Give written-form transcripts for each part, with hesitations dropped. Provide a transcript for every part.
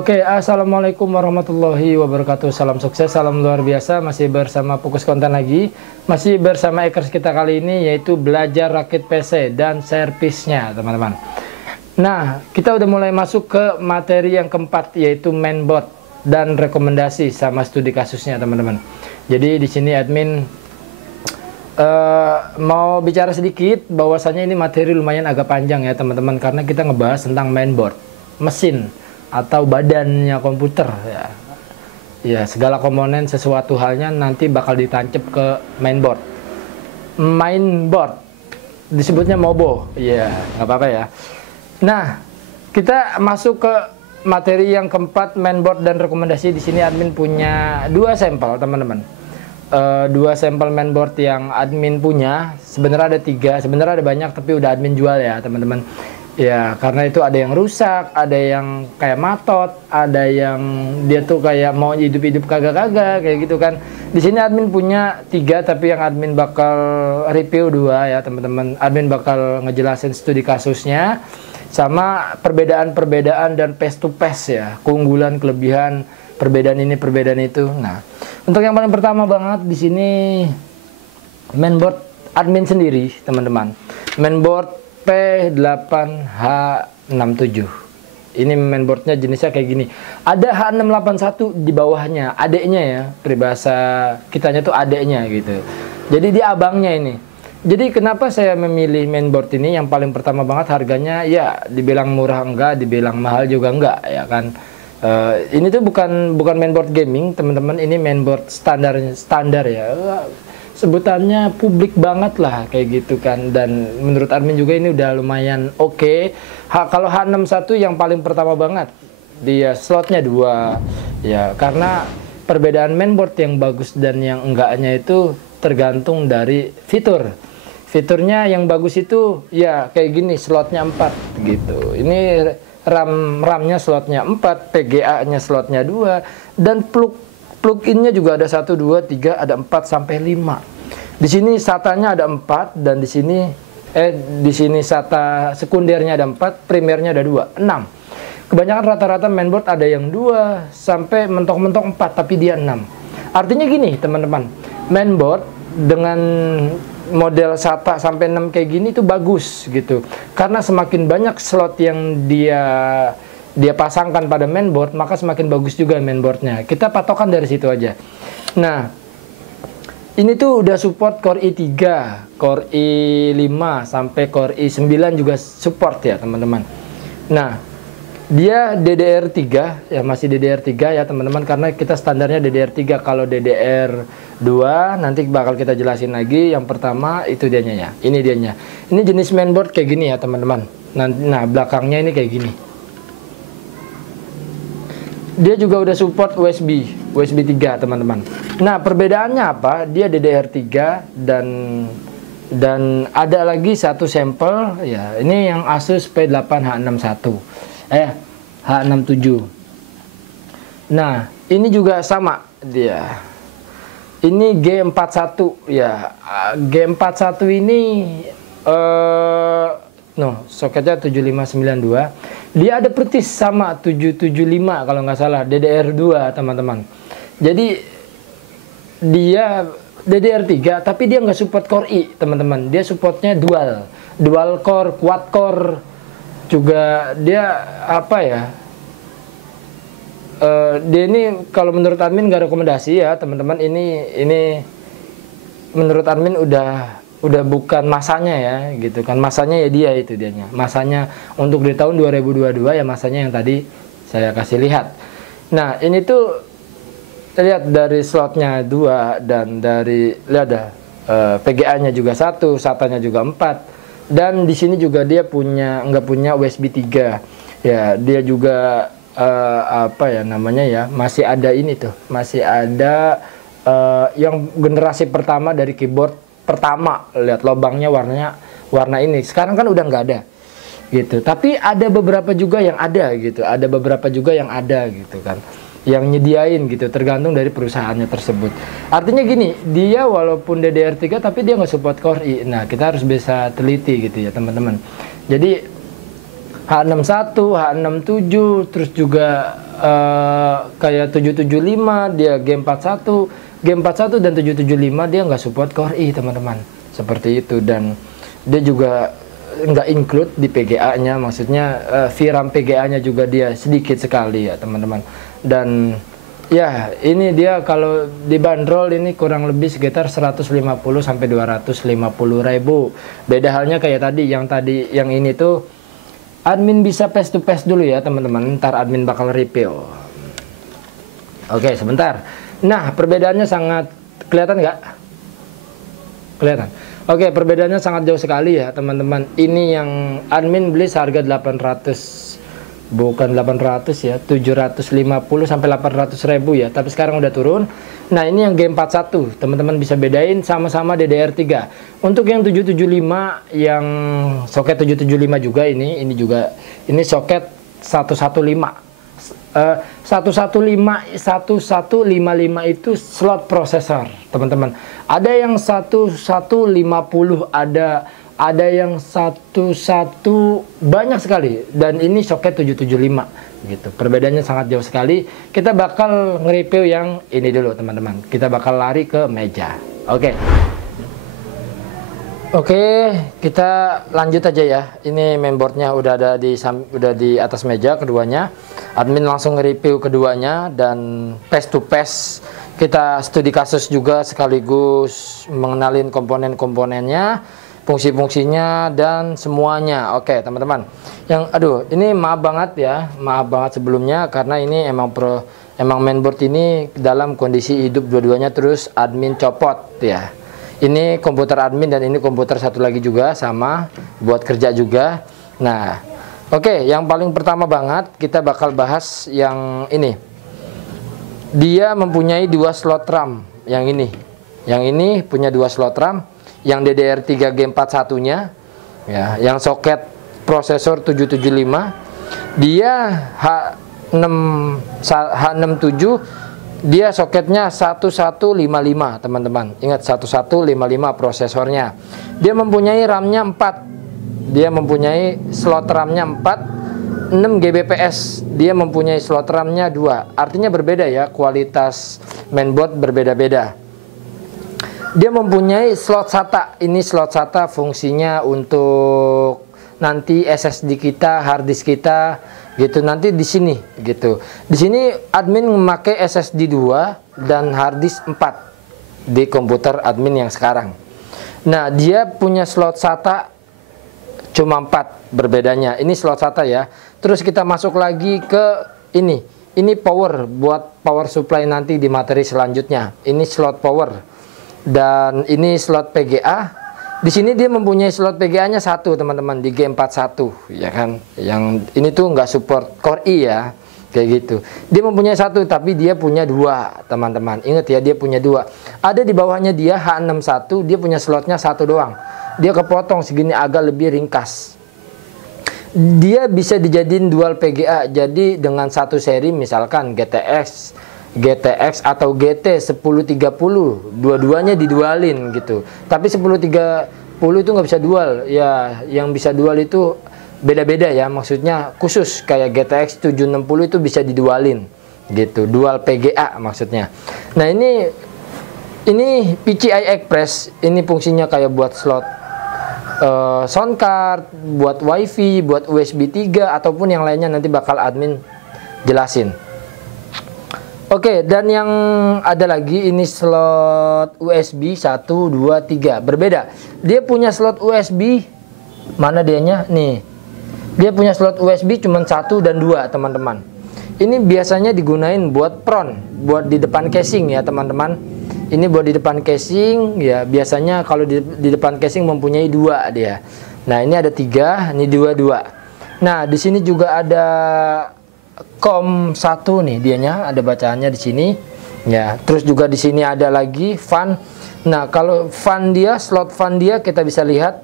Oke, assalamualaikum warahmatullahi wabarakatuh. Salam sukses, salam luar biasa. Masih bersama Fokus Konten lagi. Masih bersama Ekers kita kali ini, yaitu belajar rakit PC dan servisnya, teman-teman. Nah, kita udah mulai masuk ke materi yang keempat, yaitu mainboard dan rekomendasi sama studi kasusnya, teman-teman. Jadi di sini admin mau bicara sedikit, bahwasanya ini materi lumayan agak panjang ya, teman-teman, karena kita ngebahas tentang mainboard, mesin atau badannya komputer ya. Ya, segala komponen sesuatu halnya nanti bakal ditancap ke mainboard. Mainboard disebutnya MOBO. Ya, nggak apa-apa ya. Nah, kita masuk ke materi yang keempat, mainboard dan rekomendasi. Di sini admin punya dua sampel, teman-teman. Dua sampel mainboard yang admin punya. Sebenarnya ada tiga, sebenarnya ada banyak tapi udah admin jual ya, teman-teman. Ya, karena itu ada yang rusak, ada yang kayak matot, ada yang dia tuh kayak mau hidup-hidup kagak-kagak kayak gitu kan. Di sini admin punya tiga, tapi yang admin bakal review dua ya, teman-teman. Admin bakal ngejelasin studi kasusnya sama perbedaan-perbedaan dan face to face ya, keunggulan, kelebihan, perbedaan ini, perbedaan itu. Nah, untuk yang paling pertama banget di sini mainboard admin sendiri, teman-teman. Mainboard P8H67. Ini mainboardnya jenisnya kayak gini. Ada H681 di bawahnya, adeknya ya, peribahasa kitanya tuh adeknya gitu. Jadi dia abangnya ini. Jadi kenapa saya memilih mainboard ini? Yang paling pertama banget harganya ya dibilang murah enggak, dibilang mahal juga enggak ya kan. Ini tuh bukan mainboard gaming, teman-teman. Ini mainboard standar ya. Sebutannya publik banget lah kayak gitu kan, dan menurut admin juga ini udah lumayan oke. Kalau H61 yang paling pertama banget, dia slotnya 2 ya, karena perbedaan mainboard yang bagus dan yang enggaknya itu tergantung dari fiturnya. Yang bagus itu ya kayak gini, slotnya 4 gitu. Ini RAM-nya slotnya 4, PGA-nya slotnya 2, dan plug-in-nya juga ada 1, 2, 3, ada 4 sampai 5. Di sini SATA-nya ada 4, dan di sini SATA sekundernya ada 4, primernya ada 2, 6. Kebanyakan rata-rata mainboard ada yang 2 sampai mentok-mentok 4, tapi dia 6. Artinya gini, teman-teman. Mainboard dengan model SATA sampai 6 kayak gini itu bagus gitu. Karena semakin banyak slot yang dia pasangkan pada mainboard, maka semakin bagus juga mainboardnya. Kita patokan dari situ aja. Nah, ini tuh udah support Core i3, Core i5 sampai Core i9 juga support ya, teman-teman. Nah, dia DDR3 ya, masih DDR3 ya, teman-teman, karena kita standarnya DDR3. Kalau DDR2 nanti bakal kita jelasin lagi. Yang pertama itu dianya ya. Ini dianya. Ini jenis mainboard kayak gini ya, teman-teman. Nah, belakangnya ini kayak gini. Dia juga udah support USB 3, teman-teman. Nah, perbedaannya apa? Dia DDR3 dan ada lagi satu sampel ya. Ini yang Asus P8H67. Nah, ini juga sama dia. Ini G41 ya. G41 ini soketnya 7592. Dia ada persis sama 775 kalau nggak salah, DDR2, teman-teman. Jadi dia DDR3 tapi dia nggak support Core i, teman-teman. Dia supportnya dual core, quad core. Juga dia apa ya? Dia ini kalau menurut admin nggak rekomendasi ya, teman-teman. Ini menurut admin udah bukan masanya ya gitu kan. Masanya ya dianya. Masanya untuk di tahun 2022 ya, masanya yang tadi saya kasih lihat. Nah, ini tuh lihat dari slotnya 2, dan dari lihat ada PGA-nya juga 1, SATA-nya juga 4. Dan di sini juga dia nggak punya USB 3. Ya, dia juga apa ya namanya ya, masih ada ini tuh. Masih ada yang generasi pertama dari keyboard pertama. Lihat lubangnya warna ini. Sekarang kan udah nggak ada gitu, tapi ada beberapa juga yang ada gitu, kan, yang nyediain gitu, tergantung dari perusahaannya tersebut. Artinya gini, dia walaupun DDR3 tapi dia nggak support Core i. Nah, kita harus bisa teliti gitu ya, teman-teman. Jadi H61, H67, terus juga kayak 775 dia G41, G41 dan 775 dia nggak support Core i teman-teman, seperti itu. Dan dia juga nggak include di PGA-nya, maksudnya VRAM PGA-nya juga dia sedikit sekali ya teman-teman. Dan ya ini dia kalau dibanderol ini kurang lebih sekitar 150 sampai 250 ribu. Beda halnya kayak tadi yang ini tuh admin bisa face to face dulu ya teman-teman, ntar admin bakal review. Oke sebentar. Nah perbedaannya sangat kelihatan nggak? Kelihatan. Oke perbedaannya sangat jauh sekali ya teman-teman. Ini yang admin beli seharga 800, bukan 800 ya, 750 sampai 800 ribu ya, tapi sekarang udah turun. Nah ini yang G41 teman-teman bisa bedain, sama-sama DDR3. Untuk yang 775 yang soket 775 juga ini juga ini soket 115 115 itu slot prosesor teman-teman. Ada yang 1150, ada yang 11 banyak sekali, dan ini soket 775 gitu. Perbedaannya sangat jauh sekali. Kita bakal nge-review yang ini dulu teman-teman. Kita bakal lari ke meja. Oke, kita lanjut aja ya. Ini mainboardnya udah ada di atas meja keduanya. Admin langsung nge-review keduanya dan face to face kita studi kasus juga, sekaligus mengenalin komponen-komponennya, fungsi-fungsinya dan semuanya. Oke teman-teman, ini maaf banget sebelumnya, karena ini emang mainboard ini dalam kondisi hidup dua-duanya, terus admin copot ya. Ini komputer admin dan ini komputer satu lagi juga sama buat kerja juga. Nah oke, yang paling pertama banget kita bakal bahas yang ini. Dia mempunyai 2 slot RAM. Yang ini punya 2 slot RAM, yang DDR3 G41-nya ya, yang soket prosesor 775. Dia H67, dia soketnya 1155 teman-teman. Ingat 1155 prosesornya. Dia mempunyai RAM-nya 4. Dia mempunyai slot RAM-nya 4. 6 GBps, dia mempunyai slot RAM-nya 2. Artinya berbeda ya, kualitas mainboard berbeda-beda. Dia mempunyai slot SATA. Ini slot SATA fungsinya untuk nanti SSD kita, hard disk kita gitu, nanti di sini gitu. Di sini admin memakai SSD 2 dan hard disk 4 di komputer admin yang sekarang. Nah, dia punya slot SATA cuma 4 berbedanya. Ini slot SATA ya. Terus kita masuk lagi ke ini. Ini power, buat power supply nanti di materi selanjutnya. Ini slot power. Dan ini slot PGA. Di sini dia mempunyai slot PGA-nya 1 teman-teman, di G41 ya kan. Yang ini tuh nggak support Core i ya. Kayak gitu. Dia mempunyai 1 tapi dia punya 2 teman-teman. Ingat ya, dia punya 2. Ada di bawahnya dia H61, dia punya slotnya 1 doang. Dia kepotong segini, agak lebih ringkas. Dia bisa dijadiin dual PGA. Jadi dengan satu seri misalkan GTX atau GT 1030, dua-duanya didualin gitu. Tapi 1030 itu nggak bisa dual ya. Yang bisa dual itu beda-beda ya, maksudnya khusus kayak GTX 760 itu bisa didualin gitu, dual PGA maksudnya. Nah ini PCI Express, ini fungsinya kayak buat slot sound card, buat WiFi, buat USB 3 ataupun yang lainnya, nanti bakal admin jelasin. Oke, dan yang ada lagi ini slot USB 1, 2, 3. Berbeda. Dia punya slot USB, mana dianya? Nih. Dia punya slot USB cuma 1 dan 2, teman-teman. Ini biasanya digunain buat PRON, buat di depan casing ya, teman-teman. Ini buat di depan casing ya, biasanya kalau di depan casing mempunyai 2 dia. Nah, ini ada 3, ini 2. Nah, di sini juga ada COM 1 nih dianya, ada bacaannya di sini. Ya, terus juga di sini ada lagi fan. Nah, kalau fan dia, slot fan dia kita bisa lihat.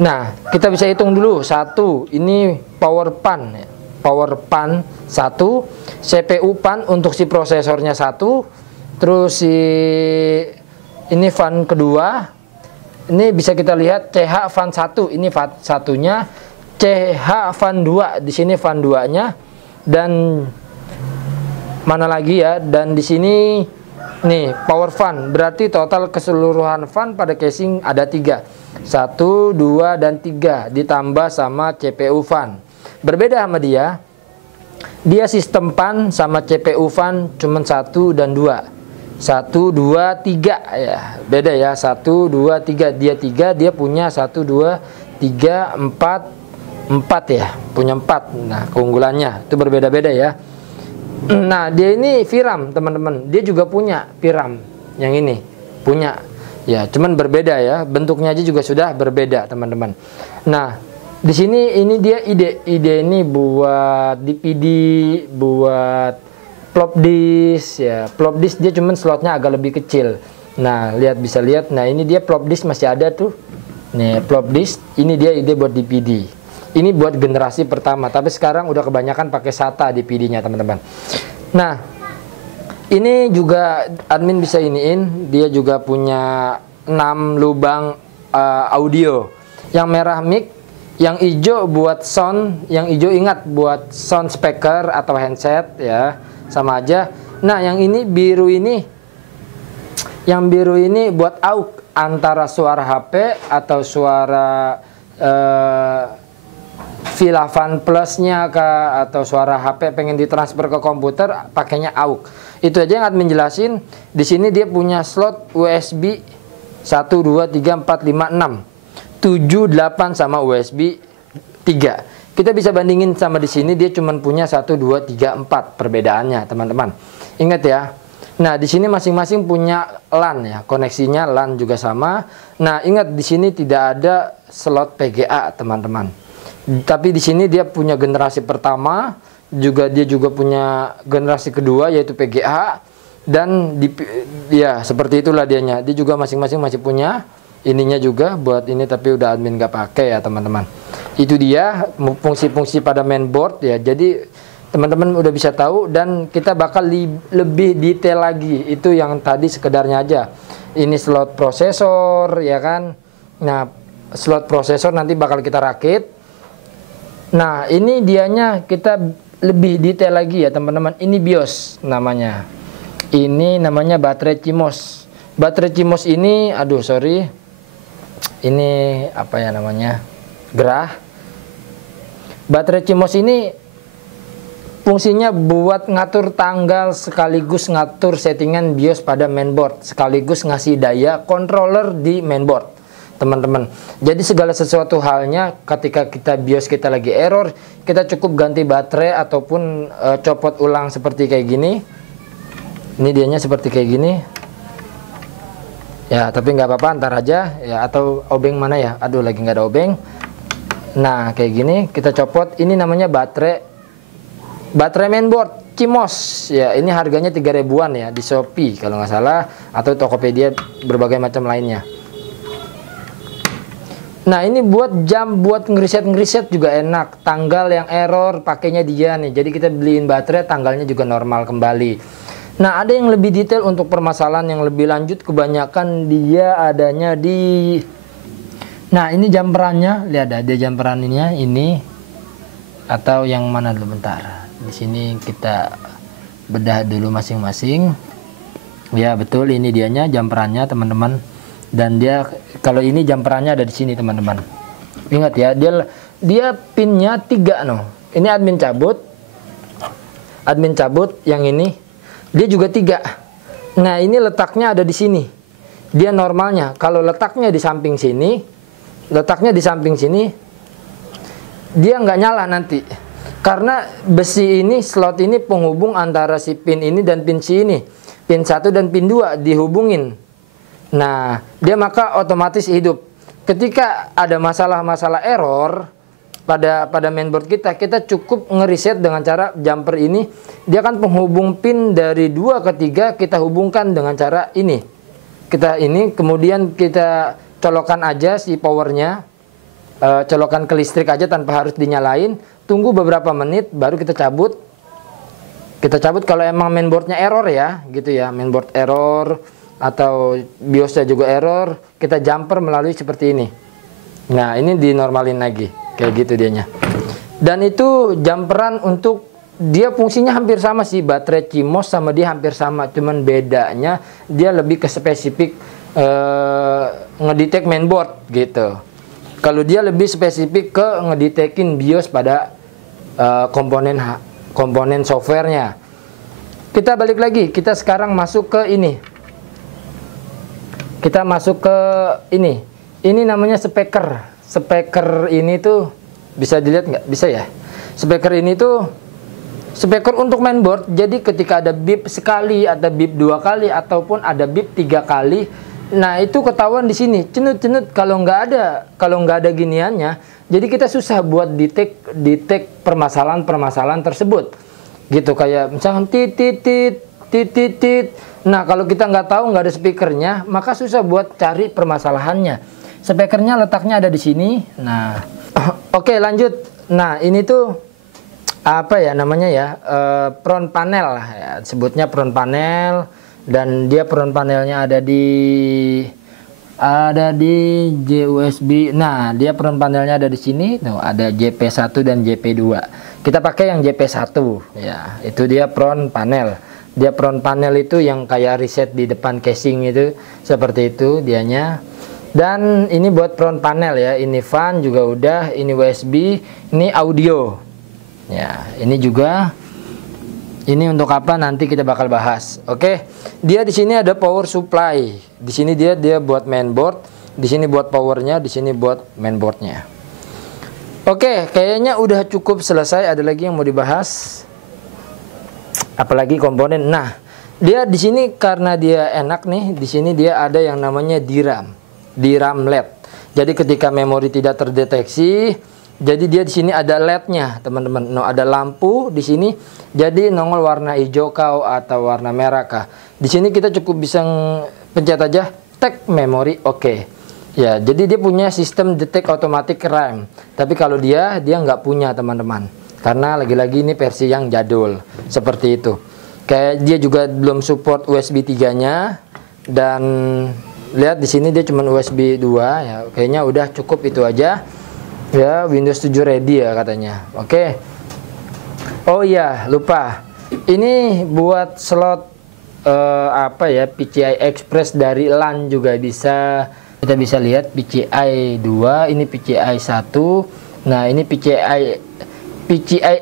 Nah, kita bisa hitung dulu. 1, ini power pan ya. Power pan 1, CPU pan untuk si prosesornya 1. Terus ini fan kedua, ini bisa kita lihat CH fan 1, ini fan satunya, CH fan 2, di sini fan 2-nya, dan mana lagi ya. Dan di sini nih power fan, berarti total keseluruhan fan pada casing ada 3, 1, 2, dan 3 ditambah sama CPU fan. Berbeda sama dia sistem fan sama CPU fan cuman 1 dan 2, 1, 2, 3 ya, beda ya, 1, 2, 3, dia 3, dia punya 1, 2, 3, 4 ya, punya 4. Nah keunggulannya itu berbeda-beda ya. Nah dia ini VRAM teman-teman, dia juga punya VRAM, yang ini punya ya, cuman berbeda ya, bentuknya aja juga sudah berbeda teman-teman. Nah di sini ini dia ide ini buat DPD, buat flop disk ya. Flop disk dia cuman slotnya agak lebih kecil. Nah bisa lihat, nah ini dia flop disk masih ada tuh, nih flop disk, ini dia ide buat DPD. Ini buat generasi pertama, tapi sekarang udah kebanyakan pakai SATA DPD-nya teman-teman. Nah, ini juga admin bisa iniin, dia juga punya 6 lubang audio. Yang merah mic, yang hijau buat sound, yang hijau ingat buat sound speaker atau handset ya, sama aja. Nah, yang ini biru ini, yang biru ini buat aux antara suara HP atau suara V8 plusnya kah, atau suara HP pengen ditransfer ke komputer pakainya aux. Itu aja yang admin jelasin. Di sini dia punya slot USB 1, 2, 3, 4, 5, 6, 7, 8 sama USB 3. Kita bisa bandingin sama di sini, dia cuma punya 1, 2, 3, 4 perbedaannya teman-teman. Ingat ya. Nah di sini masing-masing punya LAN ya, koneksinya LAN juga sama. Nah ingat di sini tidak ada slot PGA teman-teman. Tapi di sini dia punya generasi pertama, dia juga punya generasi kedua yaitu PGA, dan ya seperti itulah dianya. Dia juga masing-masing masih punya ininya juga buat ini, tapi udah admin nggak pakai ya teman-teman. Itu dia fungsi-fungsi pada mainboard ya. Jadi teman-teman udah bisa tahu, dan kita bakal lebih detail lagi. Itu yang tadi sekedarnya aja. Ini slot prosesor ya kan. Nah slot prosesor nanti bakal kita rakit. Nah ini dianya kita lebih detail lagi ya teman-teman. Ini BIOS namanya. Ini namanya baterai CMOS. Baterai CMOS ini, aduh sorry, ini apa ya namanya, gerah. Baterai CMOS ini fungsinya buat ngatur tanggal sekaligus ngatur settingan BIOS pada mainboard, sekaligus ngasih daya controller di mainboard teman-teman. Jadi segala sesuatu halnya ketika BIOS kita lagi error, kita cukup ganti baterai ataupun copot ulang seperti kayak gini. Ini dianya seperti kayak gini ya, tapi nggak apa-apa, ntar aja ya. Atau obeng mana ya, aduh lagi nggak ada obeng. Nah kayak gini kita copot, ini namanya baterai mainboard CMOS ya. Ini harganya 3 ribuan ya di Shopee kalau nggak salah, atau Tokopedia, berbagai macam lainnya. Nah ini buat jam, buat ngeriset juga enak. Tanggal yang error pakainya dia nih. Jadi kita beliin baterai, tanggalnya juga normal kembali. Nah ada yang lebih detail untuk permasalahan yang lebih lanjut, kebanyakan dia adanya di. Nah ini jam perannya, lihat ada jam perannya ini, atau yang mana dulu, bentar. Di sini kita bedah dulu masing-masing. Ya betul, ini dianya jam perannya teman-teman. Dan dia, kalau ini jam perannya ada di sini teman-teman. Ingat ya, dia pinnya 3 no. Ini admin cabut yang ini, dia juga 3. Nah ini letaknya ada di sini. Dia normalnya kalau letaknya di samping sini, dia nggak nyala nanti. Karena besi ini, slot ini penghubung antara si pin ini dan pin si ini, pin 1 dan pin 2 dihubungin. Nah, dia maka otomatis hidup. Ketika ada masalah error pada mainboard kita cukup ngeriset dengan cara jumper ini. Dia kan penghubung pin dari 2 ke 3, kita hubungkan dengan cara ini. Kemudian kita colokan aja si powernya, colokan ke listrik aja tanpa harus dinyalain. Tunggu beberapa menit, baru kita cabut. Kalau emang mainboardnya error ya, gitu ya, mainboard error atau BIOSnya juga error, kita jumper melalui seperti ini. Nah ini dinormalin lagi kayak gitu dianya. Dan itu jumperan untuk dia fungsinya hampir sama sih, baterai CMOS sama dia hampir sama, cuman bedanya dia lebih ke spesifik ngedetect mainboard gitu. Kalau dia lebih spesifik ke ngedetectin BIOS pada komponen softwarenya. Kita balik lagi, kita sekarang masuk ke ini. Kita masuk ke ini. Ini namanya speaker. Speaker ini tuh bisa dilihat nggak? Bisa ya. Speaker ini tuh speaker untuk mainboard. Jadi ketika ada bip sekali, ada bip 2 kali, ataupun ada bip 3 kali, nah itu ketahuan di sini. Cenut-cenut kalau nggak ada giniannya. Jadi kita susah buat detect permasalahan tersebut. Gitu, kayak misalkan titit. Nah kalau kita nggak tahu, nggak ada speakernya, maka susah buat cari permasalahannya. Speakernya letaknya ada di sini. Nah oke, lanjut. Nah ini tuh apa ya namanya ya, front panel lah ya, sebutnya front panel. Dan dia front panelnya ada di JUSB. Nah, dia front panelnya ada di sini. Tuh, ada JP1 dan JP2. Kita pakai yang JP1 ya. Itu dia front panel. Dia front panel itu yang kayak reset di depan casing itu, seperti itu dianya. Dan ini buat front panel ya. Ini fan juga udah, ini USB, ini audio. Ya, ini juga. Ini untuk apa nanti kita bakal bahas. Oke. Dia di sini ada power supply. Di sini dia buat mainboard, di sini buat powernya, di sini buat mainboardnya. Oke, kayaknya udah cukup selesai. Ada lagi yang mau dibahas? Apalagi komponen. Nah, dia di sini karena dia enak nih, di sini dia ada yang namanya DRAM LED. Jadi ketika memori tidak terdeteksi, jadi dia di sini ada LED-nya, teman-teman. No, ada lampu di sini. Jadi nongol warna hijau kah atau warna merah kah. Di sini kita cukup bisa pencet aja tag memori, oke. Ya, jadi dia punya sistem detect automatic RAM. Tapi kalau dia nggak punya, teman-teman. Karena lagi-lagi ini versi yang jadul, seperti itu. Kayak dia juga belum support USB 3-nya, dan lihat di sini dia cuma USB 2 ya. Kayaknya udah cukup itu aja. Ya, Windows 7 ready ya katanya. Oke. Oh iya, lupa. Ini buat slot PCI Express dari LAN juga bisa. Kita bisa lihat PCI 2, ini PCI 1. Nah, ini PCI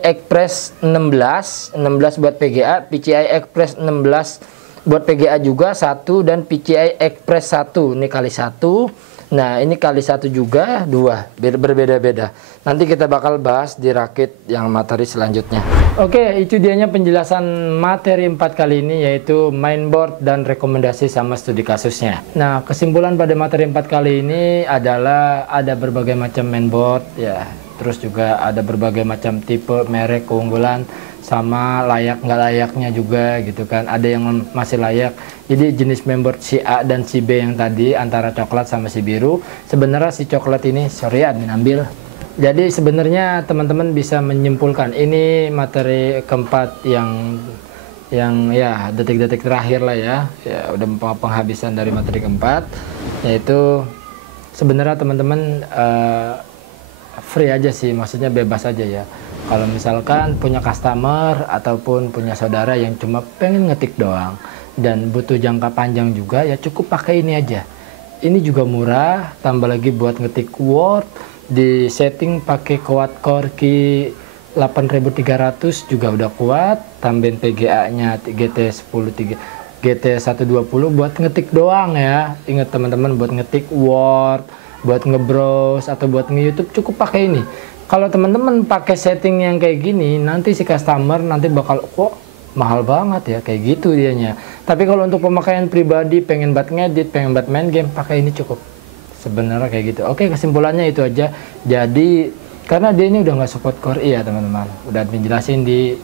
Express 16 buat PGA, PCI Express 16 buat PGA juga 1, dan PCI Express 1 ini kali 1. Nah, ini kali 1 juga 2, berbeda-beda. Nanti kita bakal bahas di rakit yang materi selanjutnya. Oke, itu dianya penjelasan materi 4 kali ini, yaitu mainboard dan rekomendasi sama studi kasusnya. Nah, kesimpulan pada materi 4 kali ini adalah ada berbagai macam mainboard ya. Terus juga ada berbagai macam tipe, merek, keunggulan, sama layak nggak layaknya juga gitu kan. Ada yang masih layak. Jadi jenis mainboard si A dan si B yang tadi, antara coklat sama si biru, sebenarnya si coklat ini, sorry admin ambil. Jadi sebenarnya teman-teman bisa menyimpulkan ini materi keempat yang ya detik-detik terakhir lah ya. Ya udah penghabisan dari materi keempat, yaitu sebenarnya teman-teman free aja sih, maksudnya bebas aja ya. Kalau misalkan punya customer ataupun punya saudara yang cuma pengen ngetik doang dan butuh jangka panjang juga, ya cukup pakai ini aja. Ini juga murah, tambah lagi buat ngetik Word, di setting pakai quad core Ki 8300 juga udah kuat, tambahin PGA-nya GT120 buat ngetik doang ya. Ingat teman-teman, buat ngetik Word, buat ngebrowse atau buat nge-YouTube cukup pakai ini. Kalau teman-teman pakai setting yang kayak gini, nanti si customer nanti bakal kok mahal banget ya, kayak gitu dianya. Tapi kalau untuk pemakaian pribadi, pengen buat ngedit, pengen buat main game, pakai ini cukup. Sebenarnya kayak gitu. Oke, kesimpulannya itu aja. Jadi karena dia ini udah nggak support Core i ya teman-teman. Udah dijelasin di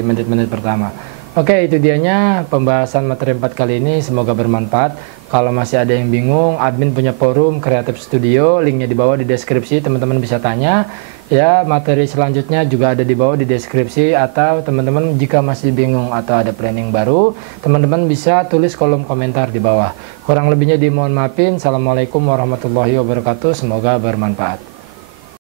menit-menit pertama. Oke, itu dianya pembahasan materi 4 kali ini, semoga bermanfaat. Kalau masih ada yang bingung, admin punya forum Creative Studio, linknya di bawah di deskripsi, teman-teman bisa tanya. Ya, materi selanjutnya juga ada di bawah di deskripsi, atau teman-teman jika masih bingung atau ada planning baru, teman-teman bisa tulis kolom komentar di bawah. Kurang lebihnya dimohon maafin. Assalamualaikum warahmatullahi wabarakatuh, semoga bermanfaat.